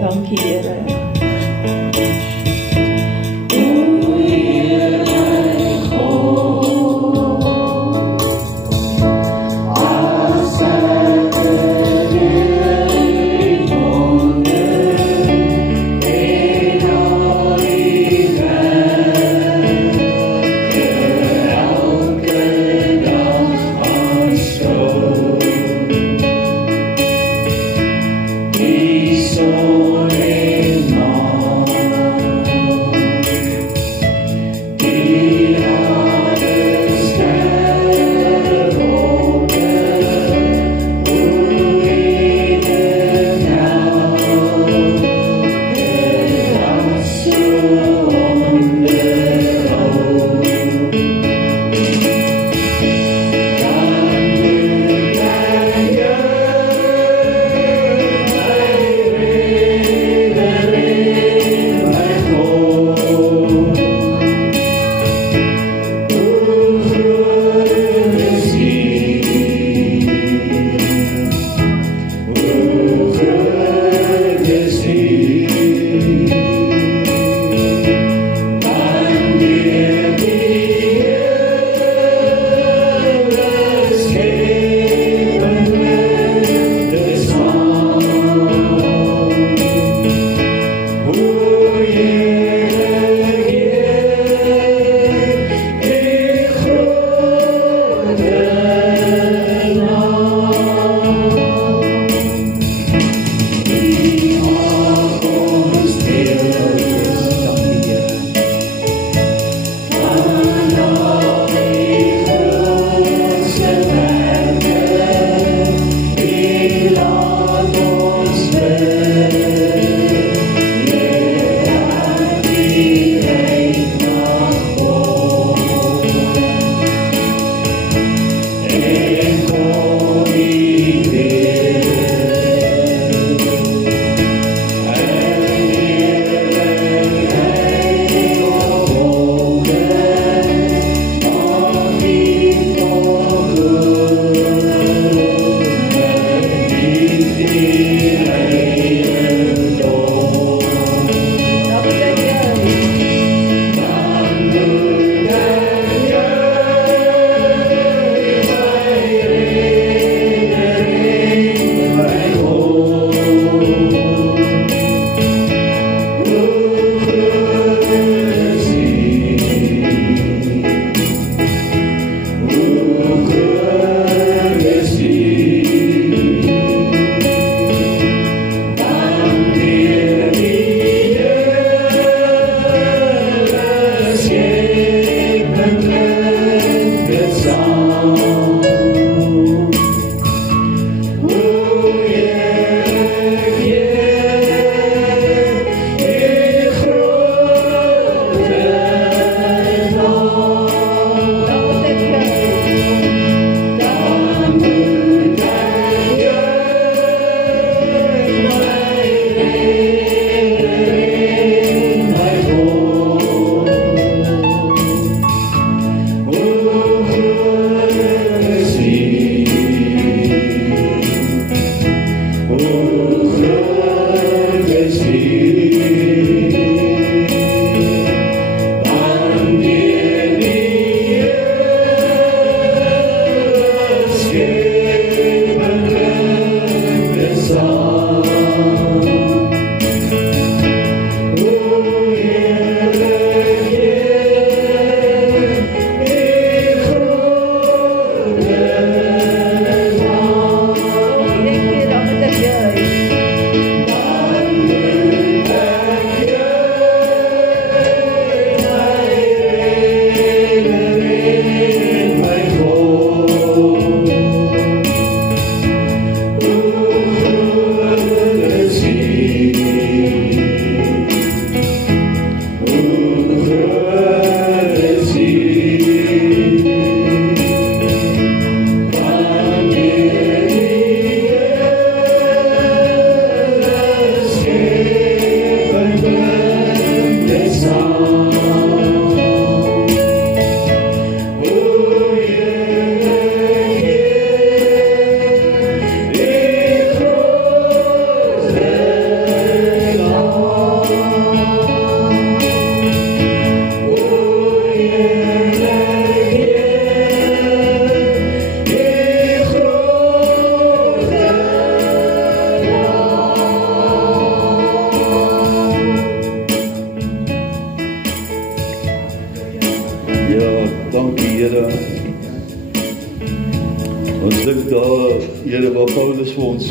Dankie Here. So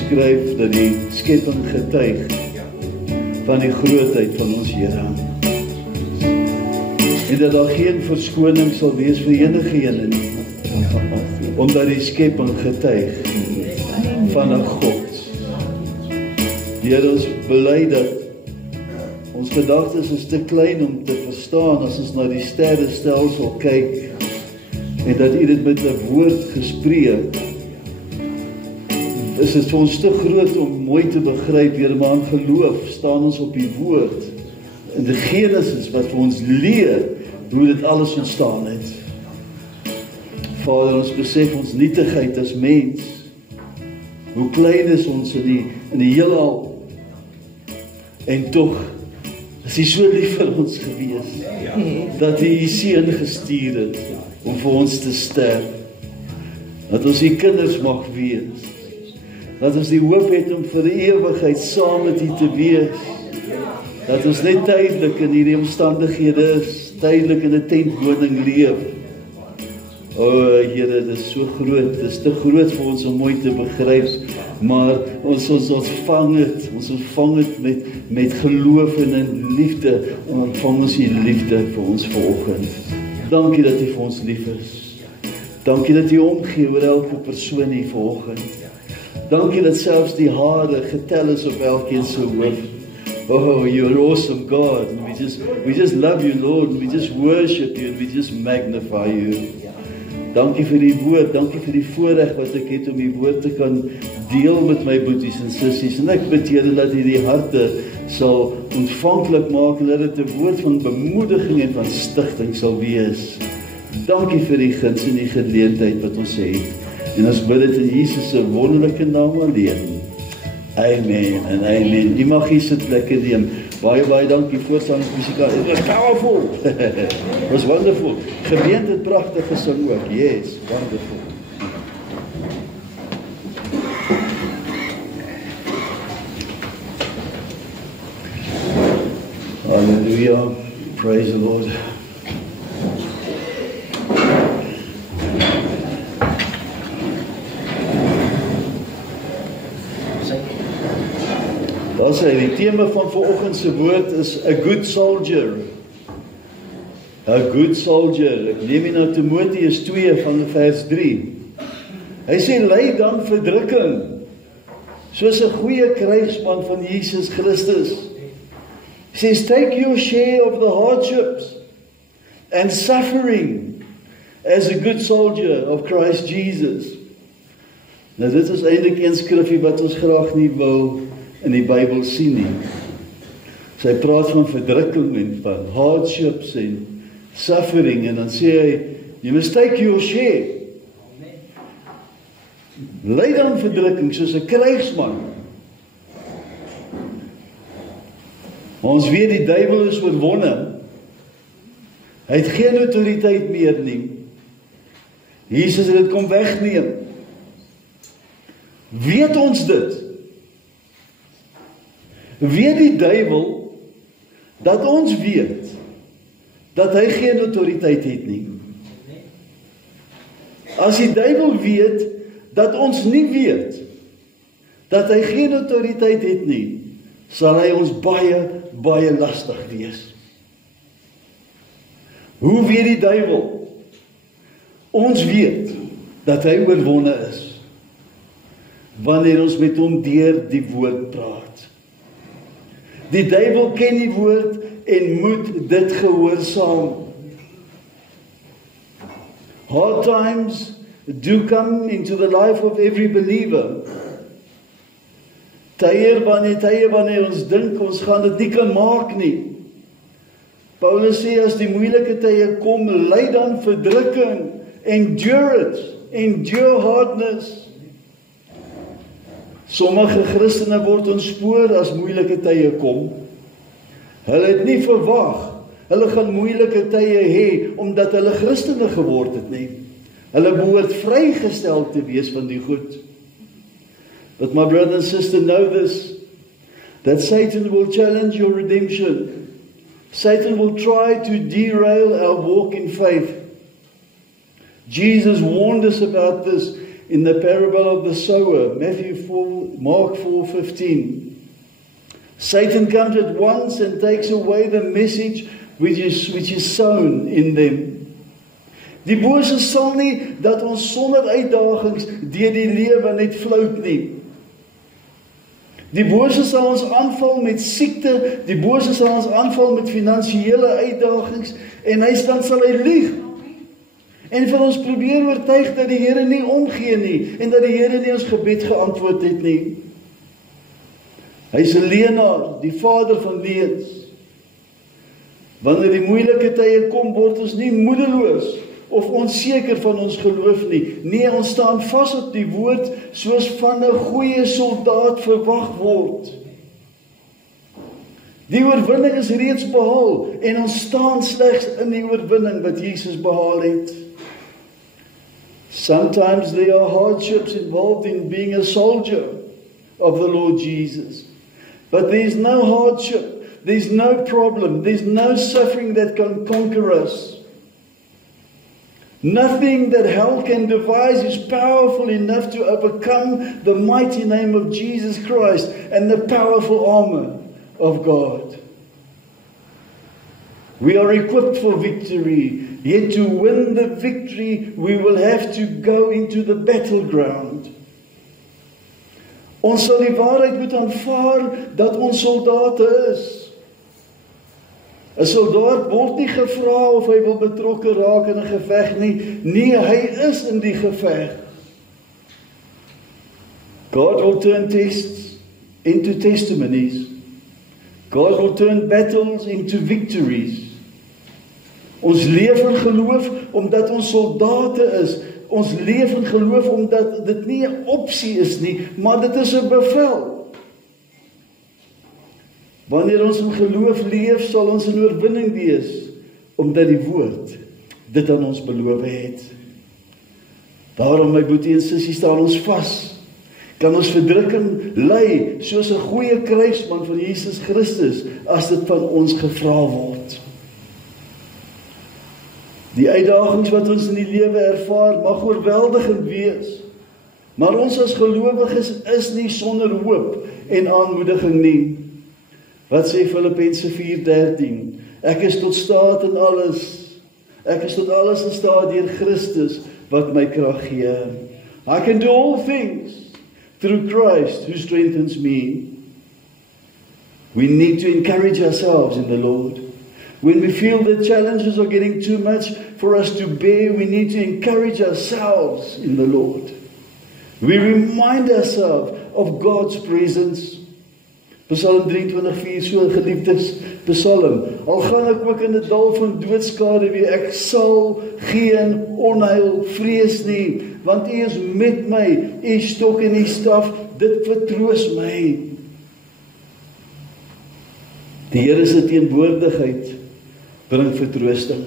geskryf dat die skepping getuig van die grootheid van ons Here. En dat daar geen verskoning sal wees vir enige ene nie, omdat die skepping getuig van 'n God. Here, ons bely dat ons gedagtes is te klein om te verstaan as ons na die sterrestelsel kyk, en dat U dit met 'n woord gespreek, is dit vir ons te groot om mooi te begryp, Here, maar in geloof staan ons op die woord, in die Genesis wat vir ons leer, hoe dit alles ontstaan het. Vader, ons besef ons nietigheid as mens, hoe klein is ons in die heelal, en tog is hy so lief vir ons gewees, dat hy die seun gestuur het, om vir ons te sterf, dat ons die kinders mag wees, dat ons die hoop het om vir die ewigheid saam met U te wees, dat ons net tydelik in hierdie omstandighede is, tydelik in 'n tentwoning leef. O Here, dit is so groot, dit is te groot vir ons om mooi te begryp, maar ons ontvang dit met geloof en in liefde, en ontvang ons U liefde vir ons vanoggend. Dankie dat U vir ons lief is. Dankie dat U omgee oor elke persoon hier vanoggend. Dankie dat selfs die hare getel is op elkeen se hoof. Oh, you're awesome God. And we just love you, Lord. And we just worship you and we just magnify you. Dankie vir die woord, dankie vir die voorreg wat ek het om die woord te kan deel met my boeties en sissies. En ek bid, Here, dat U die harte sal ontvanklik maak en dat dit 'n woord van bemoediging en van stigting sal wees. Dankie vir die guns en die geleentheid wat ons het. En ons bid dit in Jesus se wonderlike naam alleen. Amen en amen. U mag hier sit plekke neem. Baie dankie voorstandsmusika. It was powerful. It was wonderful. Gemeente het pragtig gesing ook. Yes, wonderful. Hallelujah. Praise the Lord. Die tema van vanoggend se woord is a good soldier. A good soldier. Ek neem na Timoteus 2 van vers 3. Hy sê, ly dan verdrukking, soos 'n goeie krygsman van Jesus Christus. He says, take your share of the hardships and suffering as a good soldier of Christ Jesus. Nou dit is eintlik een skrifgie wat ons graag nie wil in die Bybel sien nie. Sy praat van verdrukking en van hardships en suffering, en dan sê hy, you must take your share. Ly dan verdrukking soos 'n krygsman. Ons weet die duiwel is oorwonne. Hy het geen autoriteit meer nie. Jesus het dit kom wegneem. Weet ons dit? Weet die duiwel dat ons weet dat hy geen autoriteit het nie? As die duiwel weet dat ons nie weet dat hy geen autoriteit het nie, sal hy ons baie lastig wees. Hoe weet die duiwel? Ons weet dat hy oorwonne is wanneer ons met hom deur die woord praat. Die duiwel ken die woord en moet dit gehoorsaam. Hard times do come into the life of every believer. Tye wanneer ons dink ons gaan dit nie kan maak nie. Paulus sê as die moeilike tye kom, ly dan verdrukking, endure it, endure hardness. Sommige Christene word ontspoor as moeilike tye kom. Hulle het nie verwag, hulle gaan moeilike tye hê, omdat hulle Christene geword het nie. Hulle behoort vrygestel te wees van die goed. But my brother and sister know this, that Satan will challenge your redemption. Satan will try to derail our walk in faith. Jesus warned us about this in the parable of the sower, Mark 4:15. Satan comes at once and takes away the message which is sown in them. Die bose sal nie dat ons sonder uitdagings deur die lewe net flout nie. Die bose sal ons aanval met siekte, die bose sal ons aanval met finansiële uitdagings en dan sal hy lieg. En vir ons probeer oortuig dat die Here nie omgee nie en dat die Here nie ons gebed geantwoord het nie. Hy is 'n leenaar, die vader van leuns. Wanneer die moeilike tye kom, word ons nie moedeloos of onseker van ons geloof nie. Nee, ons staan vas op die woord soos van 'n goeie soldaat verwag word. Die oorwinning is reeds behaal en ons staan slegs in die oorwinning wat Jesus behaal het. Sometimes there are hardships involved in being a soldier of the Lord Jesus. But there is no hardship, there is no problem, there is no suffering that can conquer us. Nothing that hell can devise is powerful enough to overcome the mighty name of Jesus Christ and the powerful armor of God. We are equipped for victory. Yet to win the victory, we will have to go into the battleground. Ons sal die waarheid moet aanvaar dat ons soldate is. 'n Soldaat word nie gevra of hy wil betrokke raak in 'n geveg nie. Nee, hy is in die geveg. God will turn tests into testimonies. God will turn battles into victories. Ons leef in geloof omdat ons soldate is. Ons leef in geloof omdat dit nie 'n opsie is nie, maar dit is 'n bevel. Wanneer ons in geloof leef, sal ons in oorwinning wees, omdat die woord dit aan ons beloof het. Daarom, my boetie en sussie, staan ons vas. Kan ons verdrukking ly soos 'n goeie kruisman van Jesus Christus, as dit van ons gevra word. Die uitdagings wat ons in die lewe ervaar, mag oorweldigend wees. Maar ons as gelowiges is nie sonder hoop en aanmoediging nie. Wat sê Filippense 4:13? Ek is tot staat in alles. Ek is tot alles in staat deur Christus wat my krag gee. I can do all things through Christ who strengthens me. We need to encourage ourselves in the Lord. When we feel the challenges are getting too much for us to bear, we need to encourage ourselves in the Lord. We remind ourselves of God's presence. Psalm 23:4, so geliefdes Psalm. Al gaan ek ook in die dal van doodskade weer, ek sal geen onheil vrees nie, want U is met my, U stok en U staf, dit vertroos my. Die Here se teenwoordigheid bring vertroosting.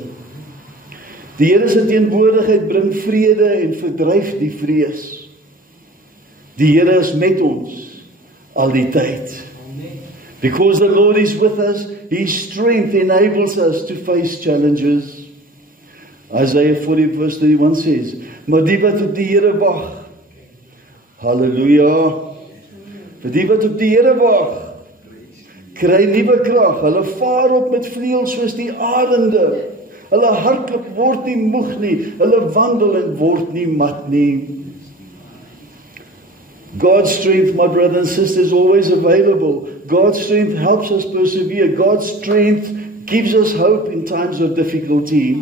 Die Here se teenwoordigheid bring vrede en verdryf die vrees. Die Here is met ons al die tyd. Because the Lord is with us, His strength enables us to face challenges. Isaiah 40:31 says, maar die wat op die Here wag, halleluja, vir die wat op die Here wag, kry nuwe krag, hulle vaar op met vleuels soos die arende, hulle hardloop word nie moeg nie, hulle wandel en word nie mat nie. God's strength, my brothers and sisters, is always available. God's strength helps us persevere. God's strength gives us hope in times of difficulty.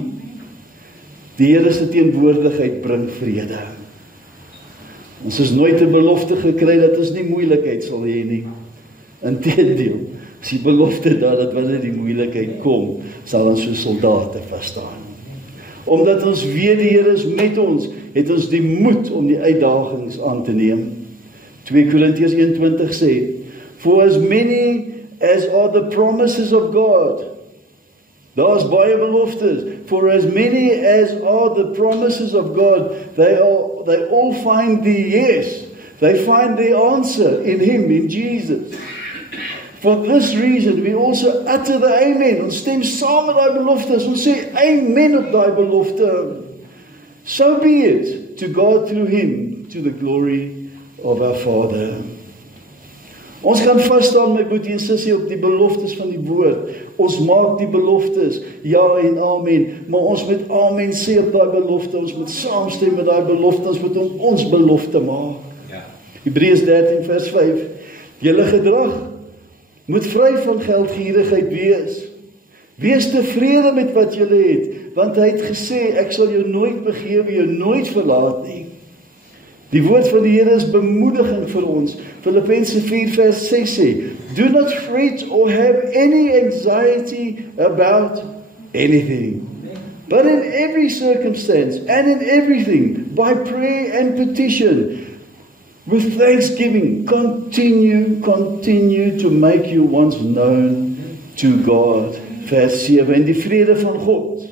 Die Here se teenwoordigheid bring vrede. Ons is nooit 'n belofte gekry dat ons nie moeilikheid sal hê nie. Inteendeel, as die belofte dat wanneer die moeilikheid kom, sal ons soos soldate verstaan. Omdat ons weet die Here is met ons, het ons die moed om die uitdagings aan te neem. 2 Korintiërs 1:20 sê, for as many as are the promises of God, daar's baie beloftes, for as many as are the promises of God, they all find the yes, they find the answer in Him, in Jesus. For this reason, we also utter the amen. Ons stem saam met daai beloftes. Ons sê amen op daai belofte. So be it to God through Him. to the glory of our Father. Ons kan vasstaan, my boetie en sussie, op die beloftes van die woord. Ons maak die beloftes, ja en amen, maar ons moet amen sê op daai belofte, ons moet saamstem met daai belofte, ons moet ons belofte maak. Ja. Hebreërs 13 vers 5, julle gedrag moet vry van geldgierigheid wees. Wees tevrede met wat julle het, want hy het gesê, ek sal jou nooit begewe, jou nooit verlaat nie. Die woord van die Here is bemoediging vir ons. Filippense 4 vers 6 sê, do not fret or have any anxiety about anything, but in every circumstance and in everything, by prayer and petition, with thanksgiving, continue to make your wants known to God. Vers 7, en die vrede van God,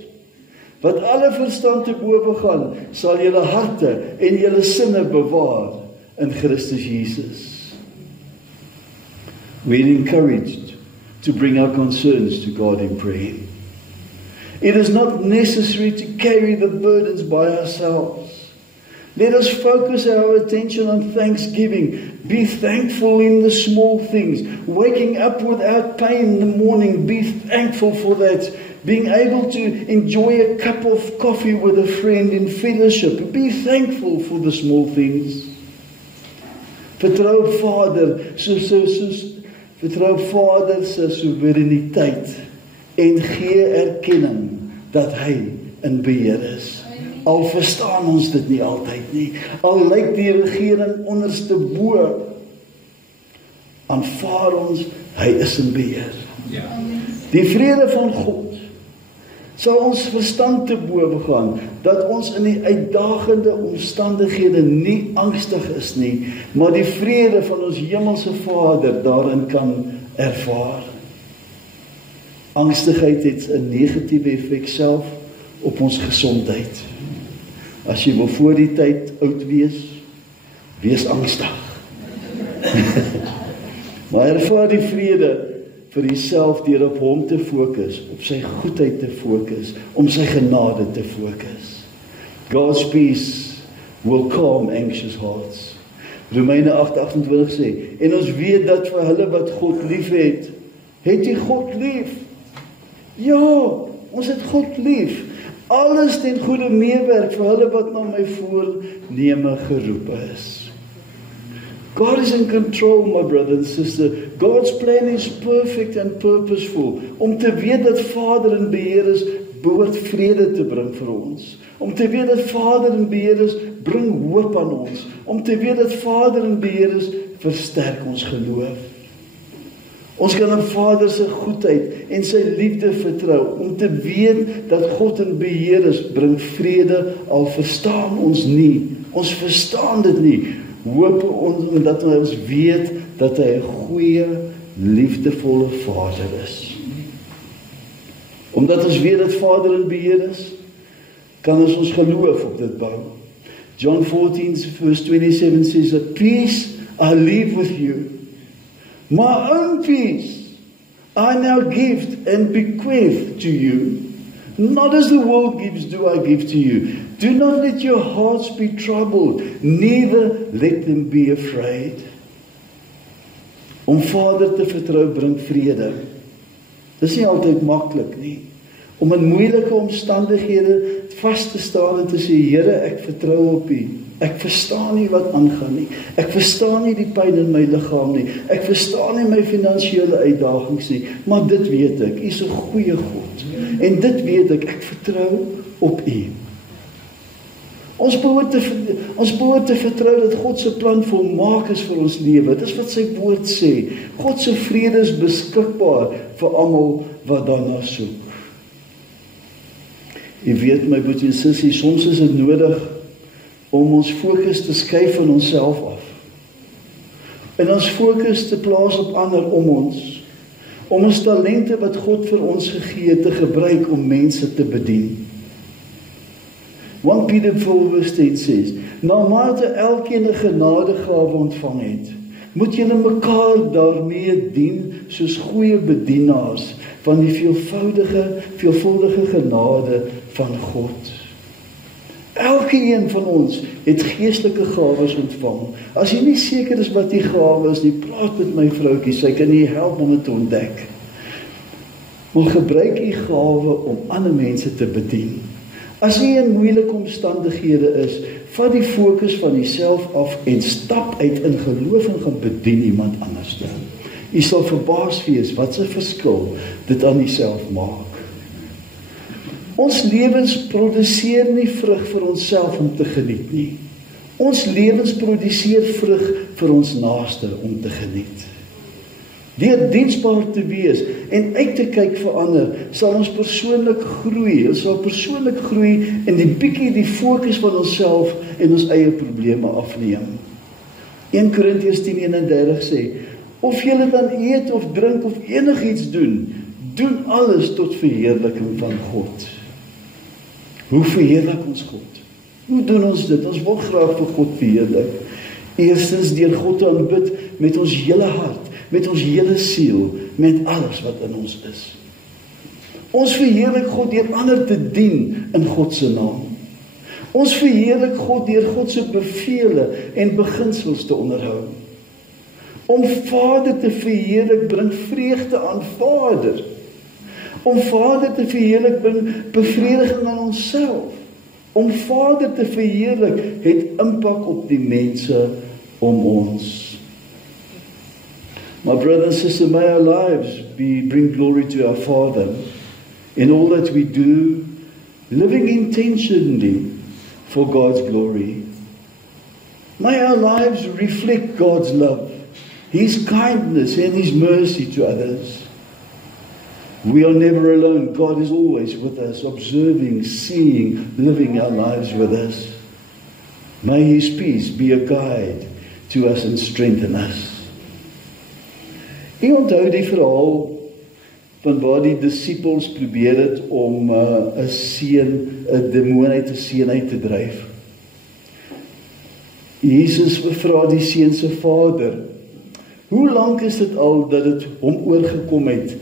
wat alle verstand te bowe gaan, sal julle harte en julle sinne bewaar in Christus Jesus. We are encouraged to bring our concerns to God in prayer. It is not necessary to carry the burdens by ourselves. Let us focus our attention on thanksgiving. Be thankful in the small things. Waking up without pain in the morning, be thankful for that. Being able to enjoy a cup of coffee with a friend in fellowship, be thankful for the small things. Vertrou op Vader, vertrou op Vader se soewereiniteit en gee erkenning dat hy in beheer is. Al verstaan ons dit nie altyd nie. Al lyk die regering onderste bo, aanvaar ons, hy is in beheer. Ja. Die vrede van God sal ons verstand te bowe gaan, dat ons in die uitdagende omstandighede nie angstig is nie, maar die vrede van ons hemelse Vader daarin kan ervaar. Angstigheid het 'n negatiewe effek self op ons gesondheid. As jy wil voor die tyd oud wees angstig. Maar ervaar die vrede vir jouself deur op hom te fokus, op sy goedheid te fokus, om sy genade te fokus. God's peace will calm anxious hearts. Romeine 8:28 sê, en ons weet dat vir hulle wat God lief het jy God lief? Ja, ons het God lief. Alles ten goeie meewerk vir hulle wat na my voorneme geroepe is. God is in control, my brother and sister. God's plan is perfect and purposeful. Om te weet dat Vader in beheer is, behoort vrede te bring vir ons. Om te weet dat Vader in beheer is, bring hoop aan ons. Om te weet dat Vader in beheer is, versterk ons geloof. Ons kan op Vader se goedheid en sy liefde vertrou. Om te weet dat God in beheer is, bring vrede, al verstaan ons nie. Ons verstaan dit nie. Hoop ons, omdat ons weet dat hy 'n goeie, liefdevolle Vader is. Omdat ons weet dat Vader in beheer is, kan ons geloof op dit bou. John 14 verse 27 says, "A peace I leave with you. My own peace I now give and bequeath to you. Not as the world gives do I give to you. Do not let your hearts be troubled, neither let them be afraid." Om Vader te vertrou bring vrede. Dis nie altyd maklik nie. Om in moeilike omstandighede vas te staan en te sê, Here, ek vertrou op U. Ek verstaan nie wat aangaan nie. Ek verstaan nie die pyn in my liggaam nie. Ek verstaan nie my finansiële uitdagings nie. Maar dit weet ek, U is 'n goeie God. En dit weet ek vertrou op U. Ons behoort te vertrou dat God se plan volmaak is vir ons lewe. Dis wat sy woord sê. God se vrede is beskikbaar vir almal wat daarna soek. Jy weet, my broer en sussie, soms is dit nodig om ons fokus te skuif van onsself af. En ons fokus te plaas op ander om ons. Om ons talente wat God vir ons gegee het te gebruik om mense te bedien. 1 Peter 4 vers 10 sê, na mate elkeen 'n genadegawe ontvang het, moet julle mekaar daarmee dien soos goeie bedienaars van die veelvuldige genade van God. Elkeen van ons het geestelike gawes ontvang. As jy nie seker is wat die gawe is, praat met my vroutjie, sy kan jy help om dit te ontdek. Maar gebruik die gawe om ander mense te bedien. As jy in moeilike omstandighede is, vat die fokus van jouself af en stap uit in geloof en gaan bedien iemand anders dan. Jy sal verbaas wees wat 'n verskil dit aan jouself maak. Ons lewens produseer nie vrug vir onsself om te geniet nie. Ons lewens produseer vrug vir ons naaste om te geniet. Deur diensbaar te wees en uit te kyk vir ander, sal ons persoonlik groei. Ons sal persoonlik groei en die fokus van onsself en ons eie probleme afneem. 1 Korintiërs 10:31 sê, of julle dan eet of drink of enigiets doen, doen alles tot verheerliking van God. Hoe verheerlik ons God? Hoe doen ons dit? Ons wil graag vir God verheerlik. Eerstens deur God te aanbid met ons hele hart, met ons hele siel, met alles wat in ons is. Ons verheerlik God deur ander te dien in God se naam. Ons verheerlik God deur God se bevele en beginsels te onderhou. Om Vader te verheerlik bring vreugde aan Vader. Om Vader te verheerlik bring bevrediging aan onsself. Om Vader te verheerlik het impak op die mense om ons. My brother and sister, may our lives bring glory to our Father in all that we do, living intentionally for God's glory. May our lives reflect God's love, His kindness and His mercy to others. We are never alone. God is always with us, observing, seeing, living our lives with us. May His peace be a guide to us and strengthen us. Ek onthou die verhaal van waar die disippels probeer het om 'n demoon uit 'n seun uit te dryf. Jesus vra die seun se vader, hoe lank is dit al dat dit hom oorgekom het?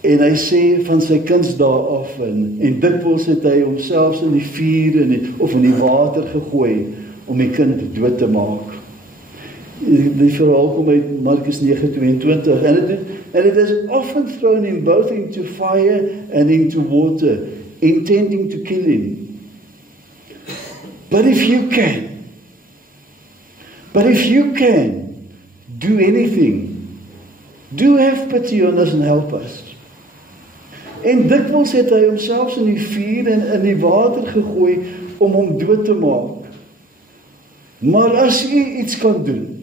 En hy sê van sy kindsdae af en dikwels het hy homself in die vuur of in die water gegooi om die kind dood te maak. Die verhaal kom uit Markus 9:22 and it is often thrown him both into fire and into water, intending to kill him. But if you can do anything, do have pity on us and help us. En dikwels het hy homself in die vuur en in die water gegooi om hom dood te maak. Maar as u iets kan doen,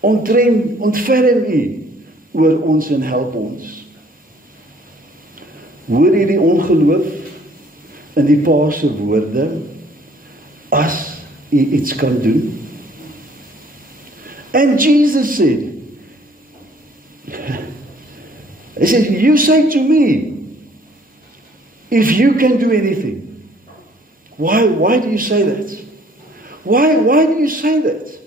ontferm u oor ons en help ons. Hoor jy die ongeloof in die Pa se woorde? As u iets kan doen. And Jesus said, He said, you say to me, if you can do anything. Why do you say that? Why do you say that?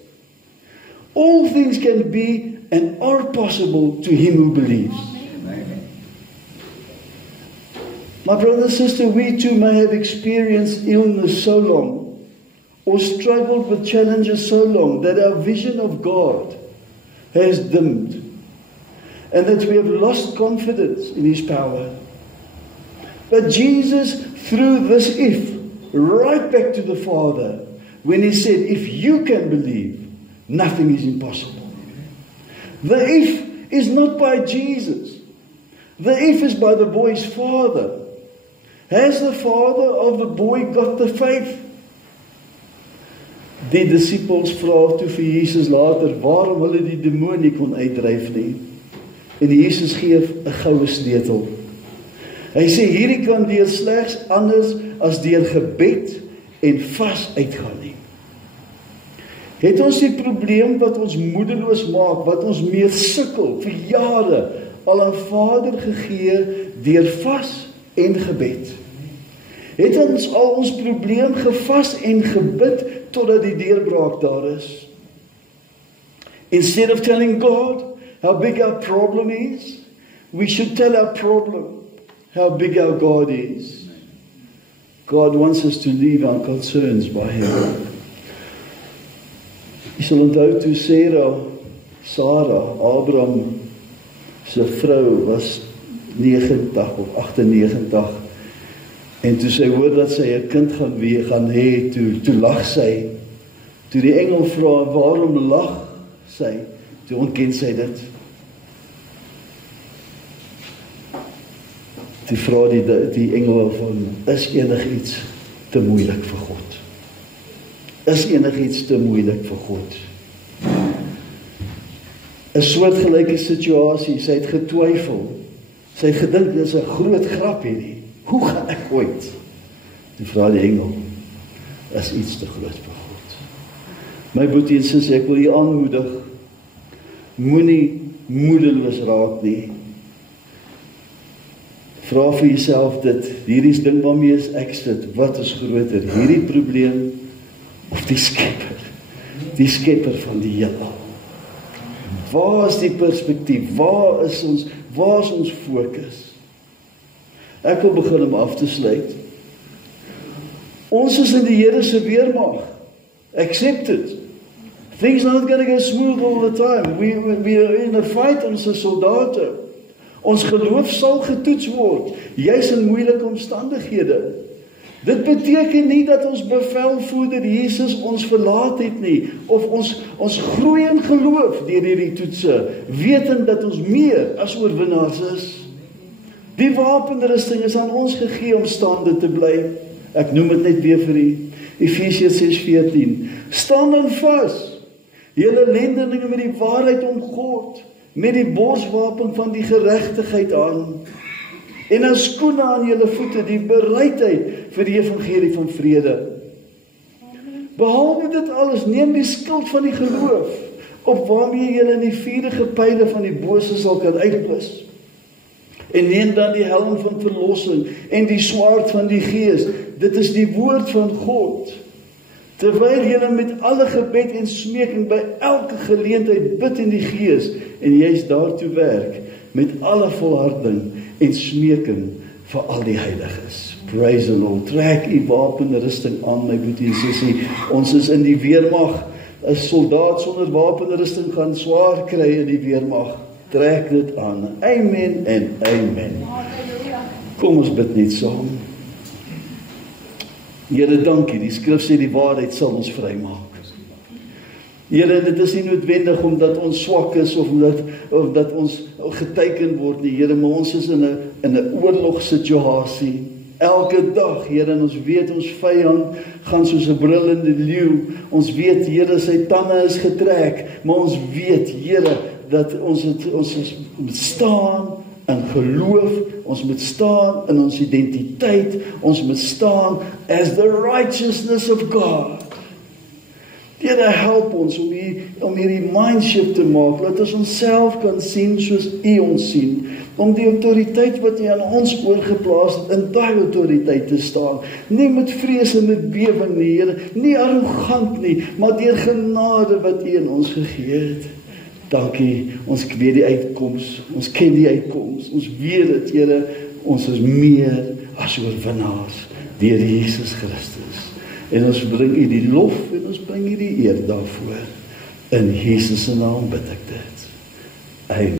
All things can be and are possible to him who believes. Amen. My brother and sister, we too may have experienced illness so long, or struggled with challenges so long, that our vision of God has dimmed, and that we have lost confidence in His power. But Jesus threw this if right back to the Father when He said, if you can believe, nothing is impossible. The if is not by Jesus. The if is by the boy's father. Has the father of the boy got the faith? Die disippels vra toe vir Jesus later, waarom hulle die demoon nie kon uitdryf nie. En Jesus gee 'n goue sleutel. Hy sê, hierdie kan deur slegs anders as deur gebed en vas uitgaan nie. Het ons die probleem wat ons moedeloos maak, wat ons mee sukkel vir jare, al aan Vader gegee deur vas en gebed? Het ons al ons probleem gevas en gebid totdat die deurbraak daar is? Instead of telling God how big our problem is, we should tell our problem how big our God is. God wants us to leave our concerns by Him. Jy sal onthou toe Sarah, Abraham sy vrou was 90 of 98 en toe sy hoor dat sy 'n kind gaan hê, toe lag sy. Toe die engel vra, waarom lag sy? Toe ontken sy dit. Toe vra die engel van, is enigiets te moeilik vir God? Is enigiets te moeilik vir God? 'n soortgelyke situasie, sy het getwyfel. Sy het gedink, dit is 'n groot grap hierdie. Hoe gaan ek ooit? Toe vra die engel, is iets te groot vir God. My boetie en sussie, ek wil jy aanmoedig, moenie moedeloos raak nie. Vra vir jouself dit, hierdie ding waarmee ek sit, wat is groter, hierdie probleem of die skepper van die heelal? Waar is die perspektief? Waar is ons fokus? Ek wil begin om af te sluit. Ons is in die Here se weermag. Accept it. Things are not going to go smooth all the time. We are in a fight, ons is soldate. Ons geloof sal getoets word, juis in moeilike omstandighede. Dit beteken nie dat ons bevelvoerder Jesus ons verlaat het nie, of ons groei in geloof deur hierdie toetse, wetend dat ons meer as oorwinnaars is. Die wapenrusting is aan ons gegee om staande te bly. Ek noem dit net weer vir u. Efesiërs 6:14. Staan dan vas, julle lendelinge met die waarheid omgord, met die borswapen van die geregtigheid aan, en as skoene aan julle voete, die bereidheid vir die evangelie van vrede. Behalwe dit alles, neem die skild van die geloof, op waarmee julle in die vuurige pyle van die bose sal kan uitblus. En neem dan die helm van verlossing en die swaard van die Gees. Dit is die woord van God. Terwyl julle met alle gebed en smeking by elke geleentheid bid in die Gees, en juist daartoe werk, met alle volharding en smeking vir al die heiliges. Praise the Lord. Trek u wapenrusting aan, my boetie en sussie. Ons is in die weermag. 'n soldaat sonder wapenrusting gaan swaar kry in die weermag. Trek dit aan. Amen en amen. Kom ons bid net saam. Here, dankie. Die skrif sê die waarheid sal ons vrymaak. Here, dit is nie noodwendig omdat ons swak is of dat ons geteken word nie, Here, maar ons is in 'n oorlogssituasie. Elke dag, Here, en ons weet ons vyand gaan soos 'n brullende leeu. Ons weet, Here, sy tande is getrek, maar ons weet, Here, dat ons moet staan in geloof, ons moet staan in ons identiteit, ons moet staan as the righteousness of God. Here, help ons om hierdie mindshift te maak, dat ons onsself kan sien soos U ons sien, om die autoriteit wat U aan ons oorgeplaas het, in daai autoriteit te staan, nie met vrees en met bewering nie, Here, nie arrogant nie, maar deur genade wat U in ons gegee het. Dankie, ons weet die uitkoms, ons ken die uitkoms, ons weet dit, Here, ons is meer as oorwinnaars deur Jesus Christus. En ons bring U die lof en ons bring U die eer daarvoor. In Jesus se naam bid ek dit. Amen.